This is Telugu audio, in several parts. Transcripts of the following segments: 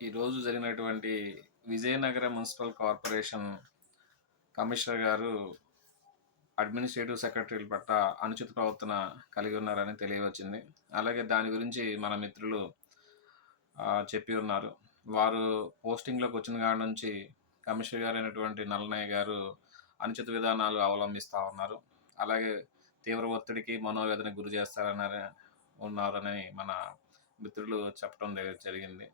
ఈరోజు జరిగినటువంటి విజయనగరం మున్సిపల్ కార్పొరేషన్ కమిషనర్ గారు అడ్మినిస్ట్రేటివ్ సెక్రటరీల పట్ల అనుచిత ప్రవర్తన కలిగి ఉన్నారని తెలియవచ్చింది. అలాగే దాని గురించి మన మిత్రులు చెప్పి ఉన్నారు. వారు పోస్టింగ్‌లోకి వచ్చిన కాడ నుంచి కమిషనర్ గారైనటువంటి నల్లనయ్య గారు అనుచిత విధానాలు అవలంబిస్తా ఉన్నారు. అలాగే తీవ్ర ఒత్తిడికి, మనోవేదనకు గురి ఉన్నారని మన మిత్రులు చెప్పడం జరిగింది.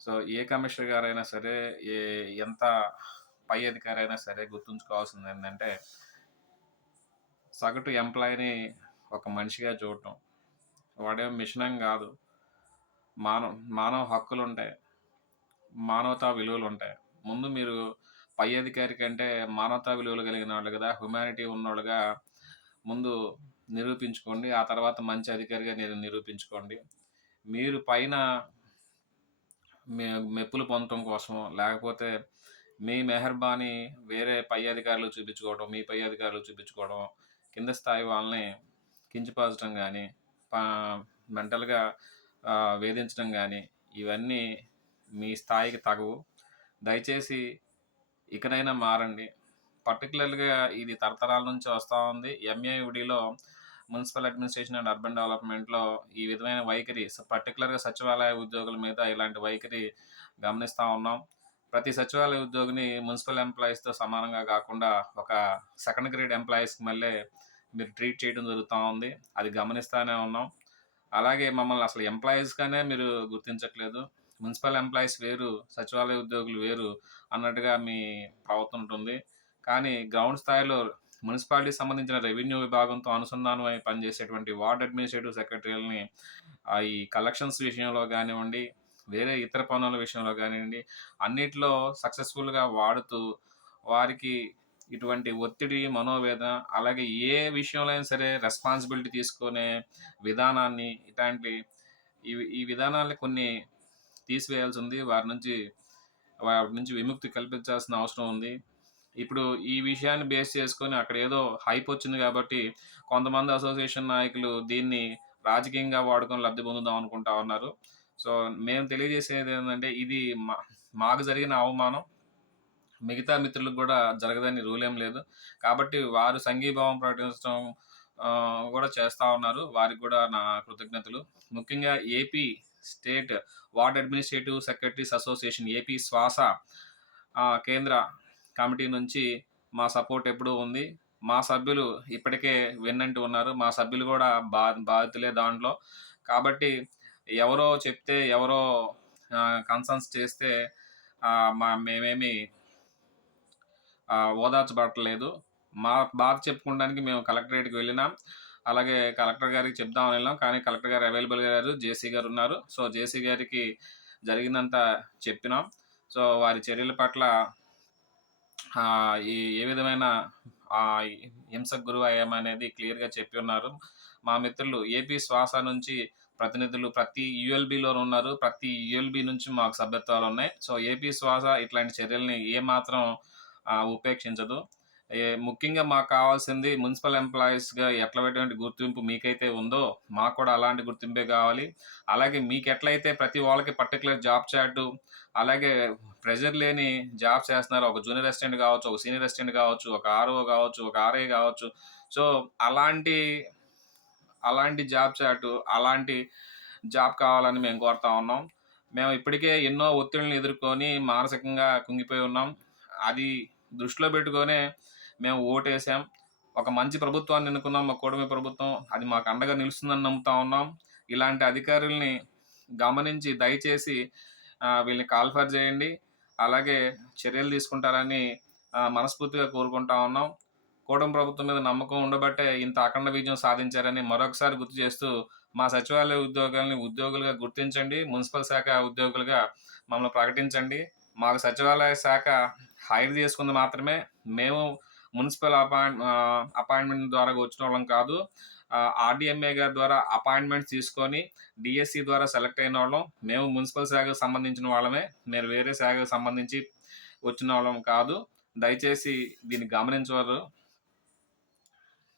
సో, ఏ కమిషనర్ గారైనా సరే, ఎంత పై అధికారి అయినా సరే గుర్తుంచుకోవాల్సిందేంటంటే, సగటు ఎంప్లాయీని ఒక మనిషిగా చూడటం. వాడేం మిషనేం గాదు. మానవ హక్కులుంటాయి. మానవతా విలువలుంటాయి. ముందు మీరు పై అధికారి కంటే మానవతా విలువలు కలిగిన వాళ్ళుగా, హ్యుమానిటీ ఉన్నోళ్ళుగా ముందు నిరూపించుకోండి. ఆ తర్వాత మంచి అధికారిగా నిరూపించుకోండి. మీరు పైన మెప్పులు పొందటం కోసమో, లేకపోతే మీ మెహర్బానీ వేరే పై అధికారులు చూపించుకోవడం, మీ పై అధికారులు చూపించుకోవడం, కింద స్థాయి వాళ్ళని కించపరచడం గానీ, మెంటల్‌గా వేధించడం గానీ, ఇవన్నీ మీ స్థాయికి తగవు. దయచేసి ఇకనైనా మారండి. పర్టిక్యులర్‌గా ఇది తరతరాల నుంచి వస్తా ఉంది. ఎంఏయుడిలో మున్సిపల్ అడ్మినిస్ట్రేషన్ అండ్ అర్బన్ డెవలప్మెంట్‌లో ఈ విధమైన వైఖరి పర్టిక్యులర్‌గా సచివాలయ ఉద్యోగుల మీద ఇలాంటి వైఖరి గమనిస్తా ఉన్నాం. ప్రతి సచివాలయ ఉద్యోగిని మున్సిపల్ ఎంప్లాయీస్‌తో సమానంగా కాకుండా ఒక సెకండ్ గ్రేడ్ ఎంప్లాయీస్‌కి మళ్ళీ మీరు ట్రీట్ చేయడం జరుగుతా ఉంది. అది గమనిస్తానే ఉన్నాం. అలాగే మమ్మల్ని అసలు ఎంప్లాయీస్‌గానే మీరు గుర్తించట్లేదు. మున్సిపల్ ఎంప్లాయీస్ వేరు, సచివాలయ ఉద్యోగులు వేరు అన్నట్టుగా మీ ప్రవర్తన ఉంటుంది. కానీ గ్రౌండ్ స్థాయిలో మున్సిపాలిటీకి సంబంధించిన రెవెన్యూ విభాగంతో అనుసంధానమై పనిచేసేటువంటి వార్డ్ అడ్మినిస్ట్రేటివ్ సెక్రటరీలని ఈ కలెక్షన్స్ విషయంలో గానివ్వండి, వేరే ఇతర పనుల విషయంలో గానివ్వండి, అన్నిట్లో సక్సెస్‌ఫుల్‌గా వాడుతూ వారికి ఇటువంటి ఒత్తిడి, మనోవేదన అలాగే ఏ విషయంలో అయినా సరే రెస్పాన్సిబిలిటీ తీసుకునే విధానాన్ని ఈ విధానాల్ని కొన్ని తీసివేయాల్సింది. వారి నుంచి విముక్తి కల్పించాల్సిన అవసరం ఉంది. ఇప్పుడు ఈ విషయాన్ని బేస్ చేసుకొని అక్కడ ఏదో హైప్ వచ్చింది కాబట్టి కొంతమంది అసోసియేషన్ నాయకులు దీన్ని రాజకీయంగా వాడుకొని లబ్ధి పొందుదాం అనుకుంటా ఉన్నారు. సో, మేము తెలియజేసేది ఏంటంటే ఇది మాకు జరిగిన అవమానం మిగతా మిత్రులకు కూడా జరగదని రూల్ ఏం లేదు. కాబట్టి వారు సంఘీభావం ప్రకటించడం కూడా చేస్తా ఉన్నారు. వారికి కూడా నా కృతజ్ఞతలు. ముఖ్యంగా AP state ward administrative secretaries association AP శ్వాస కేంద్ర కమిటీ నుంచి మా సపోర్ట్ ఎప్పుడూ ఉంది. మా సభ్యులు ఇప్పటికే వెన్నంటి ఉన్నారు. మా సభ్యులు కూడా బాధితులే దాంట్లో. కాబట్టి ఎవరో చెప్తే, ఎవరో కన్సర్న్స్ చేస్తే మేమేమి ఓదార్చబడట్లేదు. మా బాధ చెప్పుకోవడానికి మేము కలెక్టరేట్‌కి వెళ్ళినాం. అలాగే కలెక్టర్ గారికి చెప్దామని వెళ్ళాం. కానీ కలెక్టర్ గారు అవైలబుల్‌గా లేరు. జేసీ గారు ఉన్నారు. సో, జేసీ గారికి జరిగిందంతా చెప్పినాం. సో, వారి చర్యల పట్ల ఏ విధమైన హింసకు గురయ్యామనేది క్లియర్‌గా చెప్పి ఉన్నారు. మా మిత్రులు ఏపీ శ్వాస నుంచి ప్రతినిధులు ప్రతి యూఎల్‌బీలో ఉన్నారు. ప్రతి యూఎల్‌బీ నుంచి మాకు సభ్యత్వాలున్నాయి. సో, ఏపీ శ్వాస ఇట్లాంటి చర్యల్ని ఏమాత్రం ఉపేక్షించదు. ముఖ్యంగా మాకు కావాల్సింది మున్సిపల్ ఎంప్లాయీస్‌గా ఎటువంటి గుర్తింపు మీకైతే ఉందో, మాకు కూడా అలాంటి గుర్తింపే కావాలి. అలాగే మీకెట్లయితే ప్రతి వాళ్ళకి పర్టిక్యులర్ జాబ్ చార్టు, అలాగే ప్రెషర్ లేని జాబ్స్ చేస్తున్నారు. ఒక జూనియర్ అసిస్టెంట్ కావచ్చు, ఒక సీనియర్ అసిస్టెంట్ కావచ్చు, ఒక ఆర్ఓ కావచ్చు, ఒక ఆర్ఐ కావచ్చు. సో, అలాంటి జాబ్ చార్టు, అలాంటి జాబ్ కావాలని మేము కోరుతా ఉన్నాం. మేము ఇప్పటికే ఎన్నో ఒత్తిడిని ఎదుర్కొని మానసికంగా కుంగిపోయి ఉన్నాం. అది దృష్టిలో పెట్టుకొనే మేము ఓటేసాం. ఒక మంచి ప్రభుత్వాన్ని ఎన్నుకున్నాం, మా కూటమి ప్రభుత్వం. అది మాకు అండగా నిలుస్తుందని నమ్ముతా ఉన్నాం. ఇలాంటి అధికారుల్ని గమనించి దయచేసి వీళ్ళని కాల్ఫర్ చేయండి. అలాగే చర్యలు తీసుకుంటారని మనస్ఫూర్తిగా కోరుకుంటా ఉన్నాం. కూటమి ప్రభుత్వం మీద నమ్మకం ఉండబట్టే ఇంత అఖండ విజయం సాధించారని మరొకసారి గుర్తు చేస్తూ, మా సచివాలయ ఉద్యోగాల్ని ఉద్యోగులుగా గుర్తించండి. మున్సిపల్ శాఖ ఉద్యోగులుగా మమ్మల్ని ప్రకటించండి. మాకు సచివాలయ శాఖ హైర్ చేసుకుంది మాత్రమే. మేము మున్సిపల్ అపాయింట్మెంట్ ద్వారా వచ్చిన వాళ్ళం కాదు. ఆర్‌డీఎంఏ గారి ద్వారా అపాయింట్మెంట్స్ తీసుకొని డీఎస్సీ ద్వారా సెలెక్ట్ అయిన వాళ్ళం. మేము మున్సిపల్ శాఖకు సంబంధించిన వాళ్ళమే. మీరు వేరే శాఖకు సంబంధించి వచ్చిన వాళ్ళం కాదు. దయచేసి దీన్ని గమనించగలరు.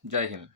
జై హింద్.